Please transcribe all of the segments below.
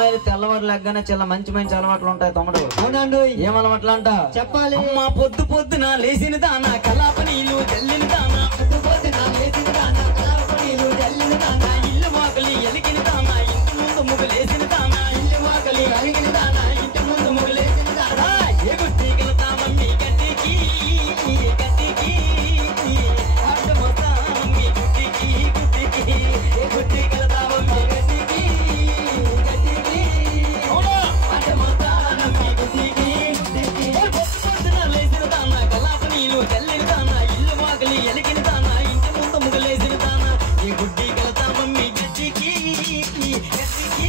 అమ్మాయిలు తెల్లవారు లెగ్గానే చాలా మంచి మంచి అలవాట్లు ఉంటాయి తమ్ముడు. అవునండి. ఏం అలవాట్లు అంట చెప్పాలి. అమ్మ పొద్దున లేచిన దానా కలాపనీలు జల్లిన దానా, పొద్దున లేచిన దానా కలాపనీలు జల్లిన దానా, ఇల్లు వాకలి ఎలిగిన దానా, ఇంటి ముందు ముగ్గులేసిన దానా, ఇల్లు వాకలి అలిగిన దానా, ఇంటి ముందు ముగ్గులేసిన దానా, ఎగుట్టిగల తామమ్మి గట్టికి గట్టికి అడ్డమొస్తామమ్మి గుట్టికి గుట్టికి, ఎగుట్టిగల తామమ్మి గట్టికి గట్టికి అడ్డమొస్తామమ్మి గుట్టికి గుట్టికి. పొద్దున లేచిన దానా కలాపనీలు జల్లిన దానా, ఇల్లు వాకలి ఎలిగిన దానా, ఇంటి ముందు ముగ్గులేసిన దానా, ఈ గుడ్డిగల తామమ్మి గట్టికి గట్టికి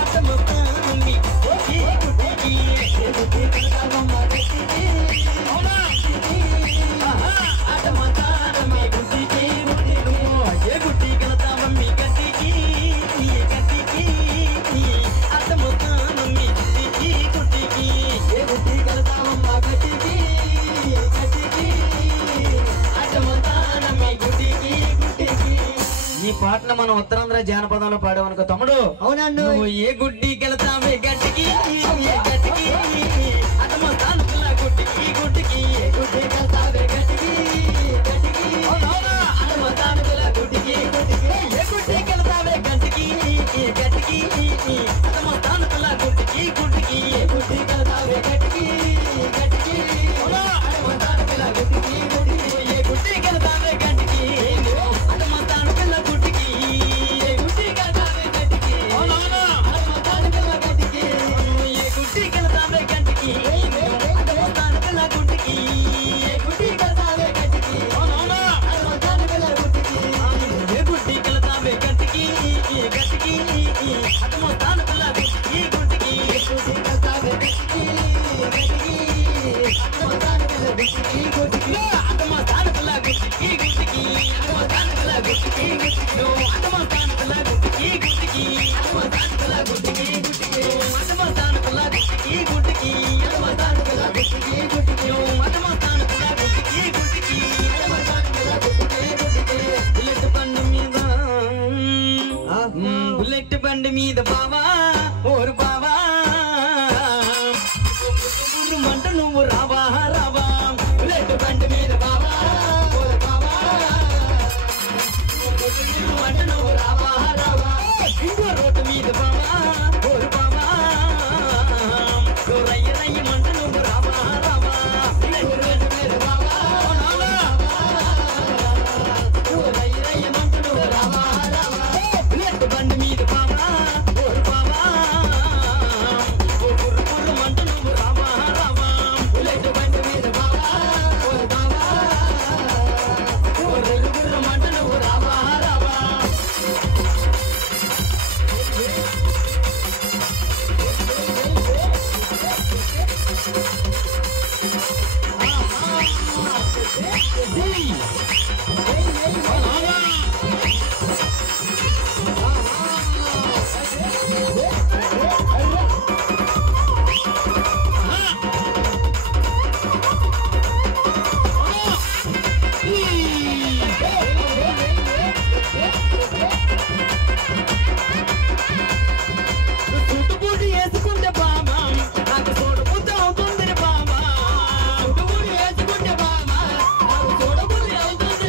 అడ్డమొస్తామమ్మి గుట్టికి గుట్టికి. ఈ పాటను మనం ఉత్తరాంధ్ర జానపదంలో పాడామనుకో తమ్ముడు. అవునండి. నువ్వు ఏ గుడ్డికి వెళ్తావే గట్టికి గట్టికి అడ్డమొస్తాను పిల్ల గుడ్డికి గుడ్డికి, గుడ్డి కల్తావే గట్టికి గట్టికి, అడ్డమొస్తాను పిల్ల గుడ్డికి గుడ్డికి, ఏ గుడ్డికి వెళ్తావే గట్టికి గట్టికి అడ్డమొస్తాను పిల్ల గుడ్డికి గుడ్డికి, గుడ్డి కల్తావే గట్టికి గట్టికి, అడమంటాను పిల్ల గుడ్డికి గుడ్డికి, ఏ గుడ్డికి వెళ్తావే గట్టికి అడ్డమొస్తాను పిల్ల గుడ్డికి గుడ్డి కల్తావే గట్టికి, అడమంటాను పిల్ల గట్టికి, ఏ గుడ్డికి వెళ్తావే గట్టికి అడ్డమొస్తాను పిల్ల గుడ్డికి గుడ్డి కల్తావే గట్టికి, అడమంటాను పిల్ల గుడ్డికి, ఏ గుడ్డికి వెళ్తావే గట్టికి గట్టికి అడ్డమొస్తాను పిల్ల గుడ్డికి గుడ్డికి, గుడ్డి కల్తావే గట్టికి గట్టికి, అడమంటాను పిల్ల గుడ్డికి గుడ్డికి, అడ్డమొస్తాను పిల్ల గుడ్డికి గుడ్డికి, అడ్డమొస్తాను పిల్ల గుడ్డికి గుడ్డికి, అడ్డమొస్తాను పిల్ల గుడ్డికి గుడ్డికి, అడమంటాను పిల్ల గుడ్డికి గుడ్డికి, అడ్డమొస్తాను పిల్ల గుడ్డికి గుడ్డికి, అడమంటాను పిల్ల గుడ్డికి గుడ్డికి, అడ్డమొస్తాను పిల్ల గుడ్డికి గుడ్డికి. అడమంటాను పిల్ల గుడ్డికి గుడ్డికి. బుల్లెట్ బండి మీద బుల్లెట్ బండి మీద బావా ఓరు బావా, మంట నువ్వు రావా రావా, బుల్లెట్ బండి మీద బావా ఓరు బావా, మంట నువ్వు రావా రావా, ఇంకో రోడ్డు మీద బావా ఓరు బావా, రయ్య రయ్య మంట నువ్వు రావా రావా, బుల్లెట్ బండి మీద బావా రయ్య రయ్య మంట నువ్వు రావా రావా, బుల్లెట్ బండి మీద బావా ఓరు బావా, ఓ గుర్రు గుర్రు మంట నువ్వు రావా రావా, బుల్లెట్ బండి మీద బావా ఓరు బావా, ఓ గుర్రు గుర్రు మంట నువ్వు రావా రావా. చుట్టుబుడి వేసుకుంటే బామా నాకు చూడబుద్ధి అవుతుంది బామా, చుట్టుముడి వేసుకుంటే బామా, నాకు చూడబుద్ధి అవుతుంది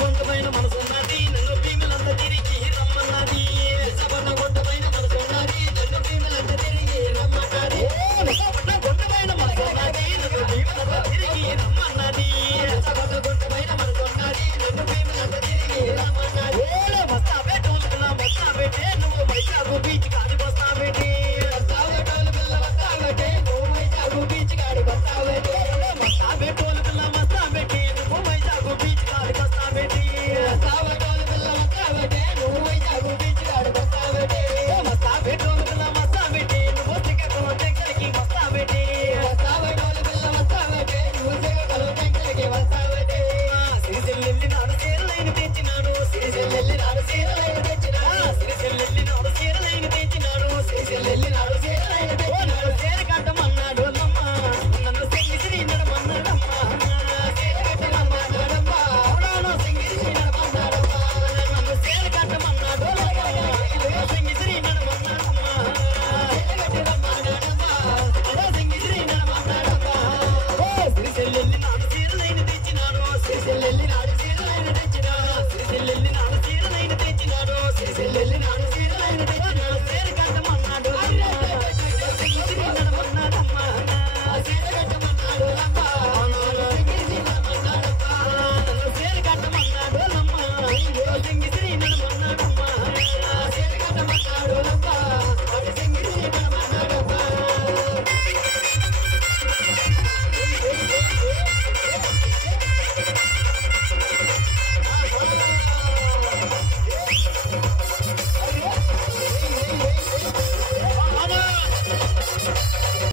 గుండు